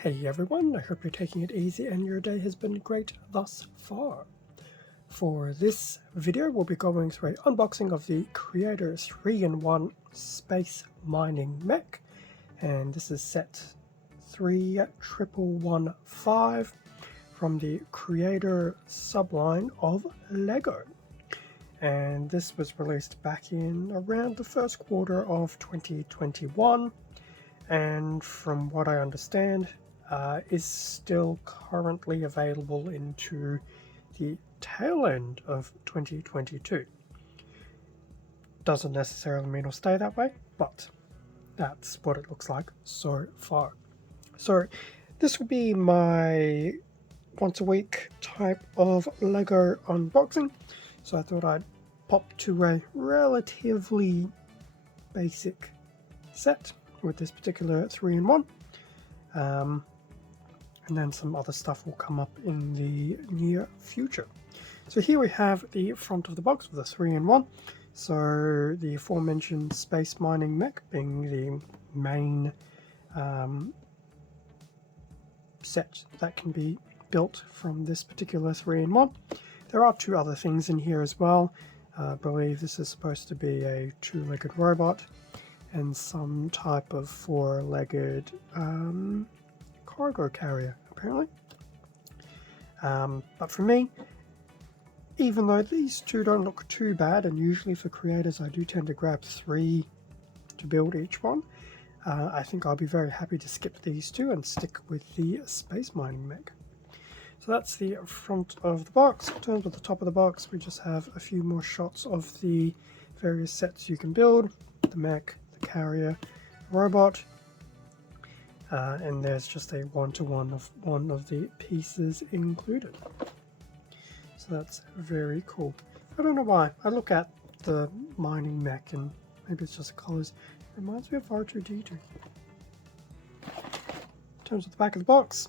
Hey everyone, I hope you're taking it easy and your day has been great thus far. For this video, we'll be going through an unboxing of the Creator 3-in-1 Space Mining Mech, and this is set 3115 from the Creator subline of LEGO. And this was released back in around the first quarter of 2021, and from what I understand, is still currently available into the tail end of 2022. Doesn't necessarily mean it'll stay that way, but that's what it looks like so far. So this will be my once a week type of LEGO unboxing, so I thought I'd pop to a relatively basic set with this particular 3-in-1. And then some other stuff will come up in the near future. So here we have the front of the box with a 3-in-1. So the aforementioned Space Mining Mech being the main set that can be built from this particular 3-in-1. There are two other things in here as well. I believe this is supposed to be a 2-legged robot and some type of 4-legged cargo carrier, apparently. But for me, even though these two don't look too bad, and usually for creators I do tend to grab 3 to build each one, I think I'll be very happy to skip these two and stick with the Space Mining Mech. So that's the front of the box. In terms of the top of the box, we just have a few more shots of the various sets you can build: the mech, the carrier, robot, and there's just a one-to-one of one of the pieces included. So that's very cool. I don't know why. I look at the mining mech and maybe it's just colors. It reminds me of R2-D2. In terms of the back of the box,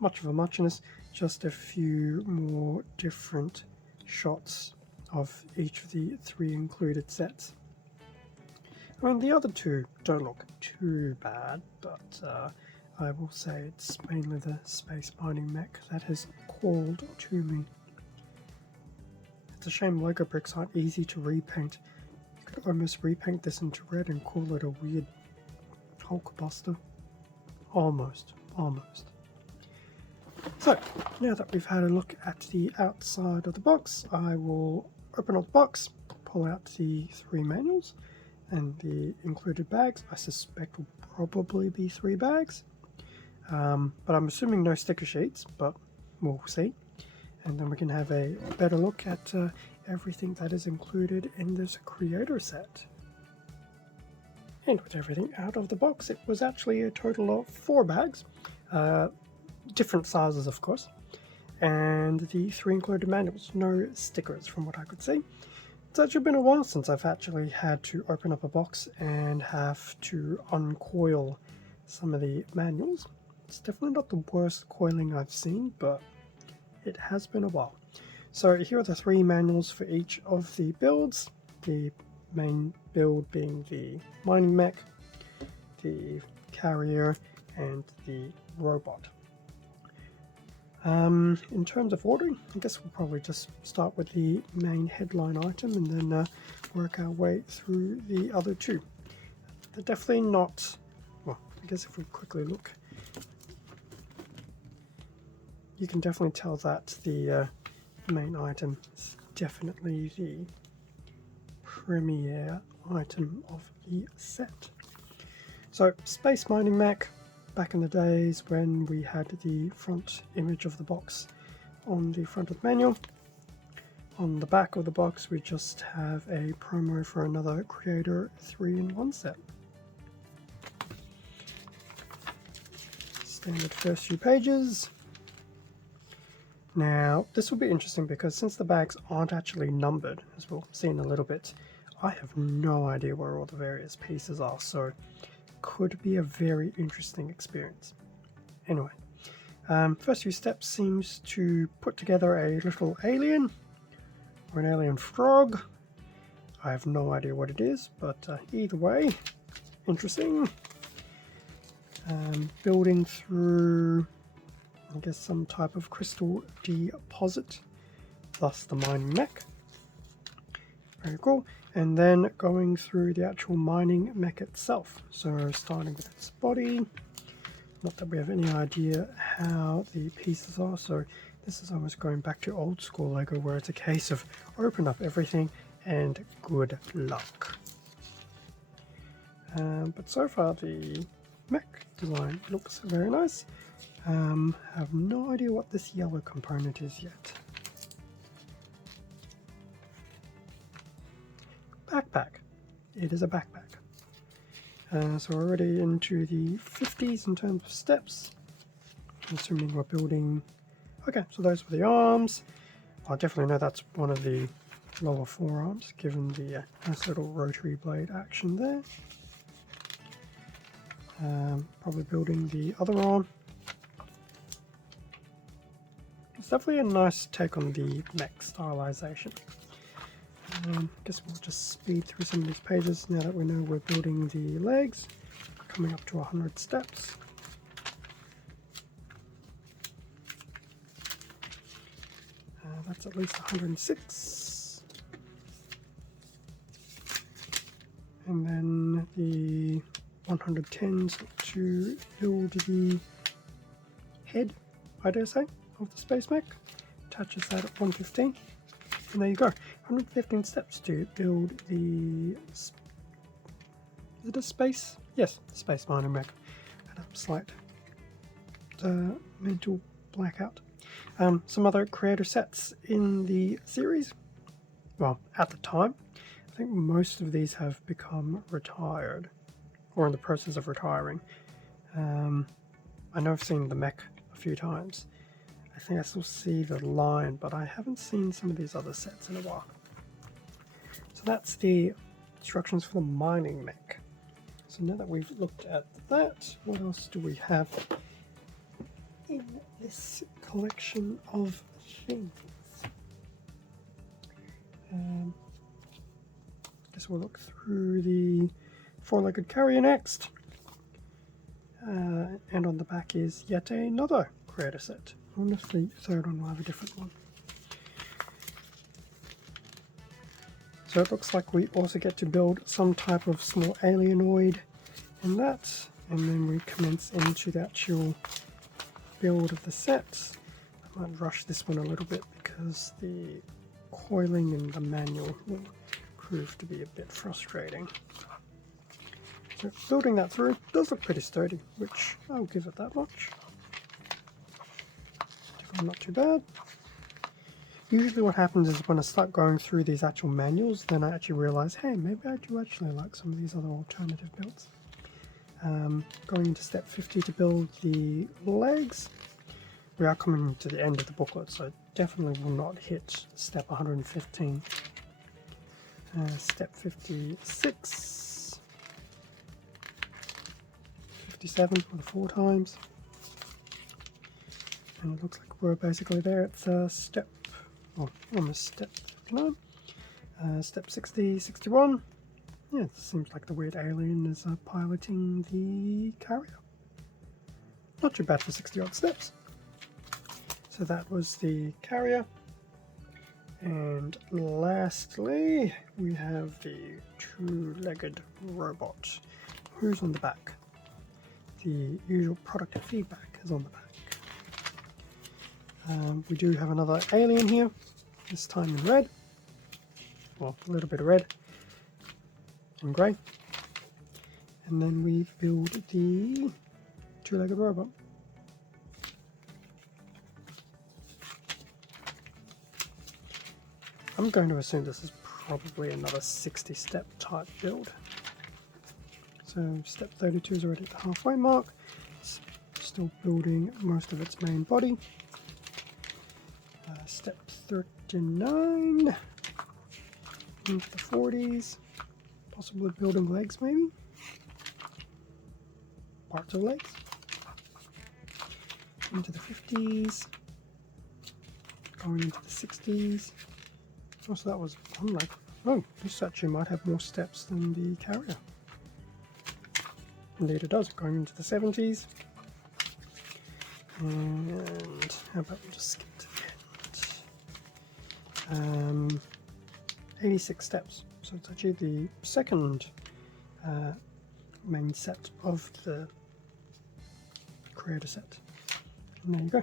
much of a muchness, just a few more different shots of each of the 3 included sets. I mean, the other two don't look too bad, but I will say it's mainly the Space Mining Mech that has called to me. It's a shame LEGO bricks aren't easy to repaint. You could almost repaint this into red and call it a weird Hulkbuster. Almost. So, now that we've had a look at the outside of the box, I will open up the box, pull out the 3 manuals, and the included bags. I suspect will probably be 3 bags, but I'm assuming no sticker sheets, but we'll see. And then we can have a better look at everything that is included in this creator set. And with everything out of the box, it was actually a total of 4 bags, different sizes of course, and the 3 included manuals, no stickers from what I could see. It's actually been a while since I've actually had to open up a box and have to uncoil some of the manuals. It's definitely not the worst coiling I've seen, but it has been a while. So here are the 3 manuals for each of the builds. The main build being the mining mech, the carrier, and the robot. In terms of ordering, I guess we'll probably just start with the main headline item and then work our way through the other 2. They're definitely not, well, I guess if we quickly look, you can definitely tell that the main item is definitely the premier item of the set. So, Space Mining Mech, back in the days when we had the front image of the box on the front of the manual. On the back of the box we just have a promo for another Creator 3-in-1 set. Standard first few pages. Now this will be interesting because since the bags aren't actually numbered, as we'll see in a little bit, I have no idea where all the various pieces are, so could be a very interesting experience. Anyway, first few steps seems to put together a little alien, or an alien frog. I have no idea what it is, but either way, interesting. Building through, I guess, some type of crystal deposit, thus the mining mech. Very cool. And then going through the actual mining mech itself. So starting with its body. Not that we have any idea how the pieces are, so this is almost going back to old school Lego, where it's a case of open up everything and good luck. But so far the mech design looks very nice. Have no idea what this yellow component is yet. Backpack. It is a backpack. So we're already into the 50s in terms of steps. I'm assuming we're building... Okay, so those were the arms. I definitely know that's one of the lower forearms, given the nice little rotary blade action there. Probably building the other arm. It's definitely a nice take on the mech stylization. Guess we'll just speed through some of these pages now that we know we're building the legs, coming up to 100 steps. That's at least 106. And then the 110s to build the head, I dare say, of the Space Mech. Attaches that at 115. And there you go, 115 steps to build the... Is it a space? Yes, Space Mining Mech. Had a slight mental blackout. Some other creator sets in the series. Well, at the time, I think most of these have become retired, or in the process of retiring. I know I've seen the mech a few times. I think I still see the line, but I haven't seen some of these other sets in a while. So that's the instructions for the mining mech. So now that we've looked at that, what else do we have in this collection of things? Guess we'll look through the four-legged carrier next. And on the back is yet another creator set. I wonder if the third one will have a different one. So it looks like we also get to build some type of small alienoid in that, and then we commence into the actual build of the set. I might rush this one a little bit because the coiling in the manual will prove to be a bit frustrating. So building that through does look pretty sturdy, which I'll give it that much. Not too bad. Usually what happens is when I start going through these actual manuals, then I actually realize, hey, maybe I do actually like some of these other alternative builds. Going into step 50 to build the legs. We are coming to the end of the booklet, so definitely will not hit step 115. Step 56. 57 for the 4 times. And it looks like we're basically there at step, well, almost step 59. Step 60, 61. Yeah, it seems like the weird alien is piloting the carrier. Not too bad for 60 odd steps. So that was the carrier. And lastly, we have the two-legged robot. Who's on the back? The usual product feedback is on the back. We do have another alien here, this time in red. Well, a little bit of red and grey. And then we build the two-legged robot. I'm going to assume this is probably another 60-step type build. So step 32 is already at the halfway mark. It's still building most of its main body. Step 39 into the 40s, possibly building legs maybe, parts of legs, into the 50s, going into the 60s. Oh, so that was one leg. Oh, this actually might have more steps than the carrier. Indeed it does, going into the 70s. And how about we just skip to the end? 86 steps. So it's actually the second main set of the creator set. And there you go.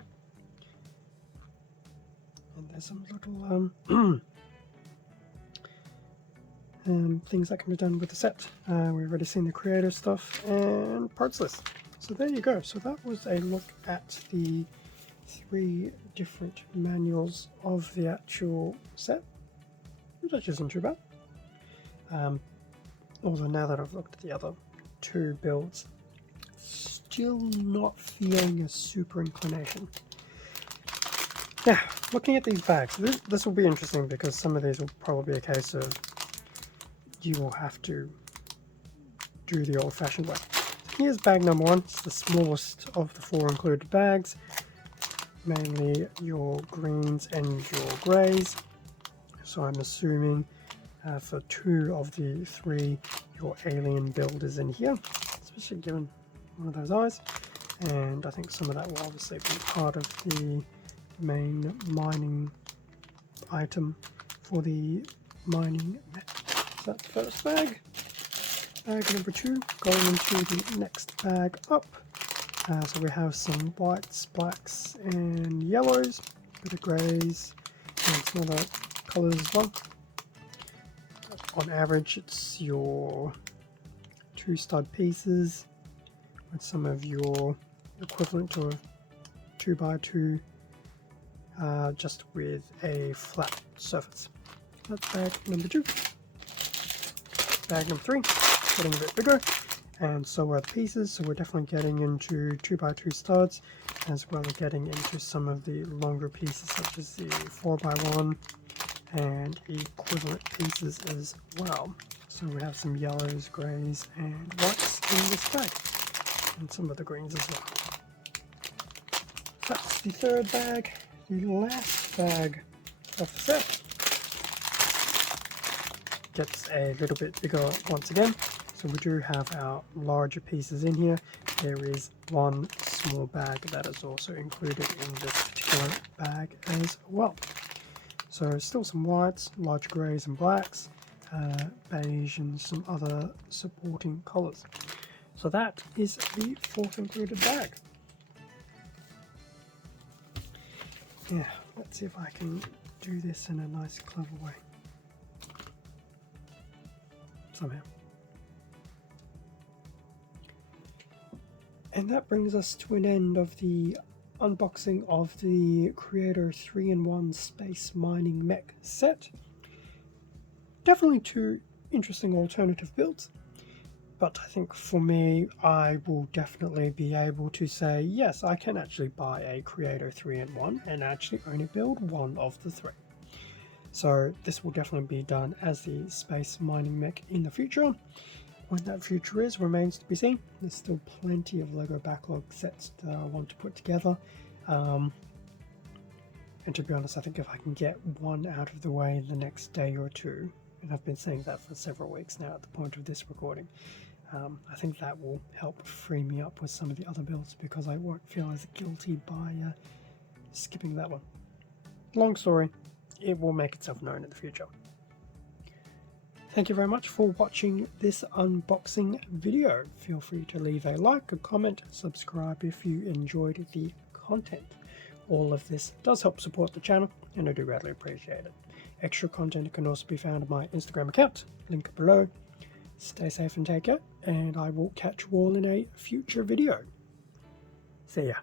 And there's some little things that can be done with the set. We've already seen the creator stuff and parts list. So there you go. So that was a look at the 3 different manuals of the actual set, which isn't too bad. Although now that I've looked at the other 2 builds, still not feeling a super inclination. Yeah, looking at these bags, this will be interesting because some of these will probably be a case of you will have to do the old-fashioned way. Here's bag number 1. It's the smallest of the 4 included bags, mainly your greens and your greys. So I'm assuming for 2 of the 3 your alien build is in here, especially given one of those eyes, and I think some of that will obviously be part of the main mining item for the mining mech. So that's the first bag. Bag number 2, going into the next bag up. So we have some whites, blacks and yellows, a bit of greys and some other colours as well. On average it's your 2 stud pieces with some of your equivalent to a 2x2 just with a flat surface. That's bag number 2. Bag number 3, getting a bit bigger, and so are the pieces, so we're definitely getting into 2x2 studs, as well as getting into some of the longer pieces such as the 4x1 and equivalent pieces as well. So we have some yellows, greys and whites in this bag, and some of the greens as well. That's the 3rd bag. The last bag of the set gets a little bit bigger once again. So we do have our larger pieces in here. There is 1 small bag that is also included in this particular bag as well. So still some whites, large greys and blacks, beige and some other supporting colours. So that is the 4th included bag. Yeah, let's see if I can do this in a nice clever way. Somehow. And that brings us to an end of the unboxing of the Creator 3-in-1 Space Mining Mech set. Definitely 2 interesting alternative builds, but I think for me I will definitely be able to say yes, I can actually buy a Creator 3-in-1 and actually only build 1 of the 3. So this will definitely be done as the Space Mining Mech in the future. When that future is remains to be seen. There's still plenty of LEGO backlog sets that I want to put together. And to be honest, I think if I can get 1 out of the way in the next day or 2, and I've been saying that for several weeks now at the point of this recording, I think that will help free me up with some of the other builds because I won't feel as guilty by skipping that one. Long story, it will make itself known in the future. Thank you very much for watching this unboxing video. Feel free to leave a like, a comment, subscribe if you enjoyed the content. All of this does help support the channel and I do greatly appreciate it. Extra content can also be found on my Instagram account, link below. Stay safe and take care, and I will catch you all in a future video. See ya.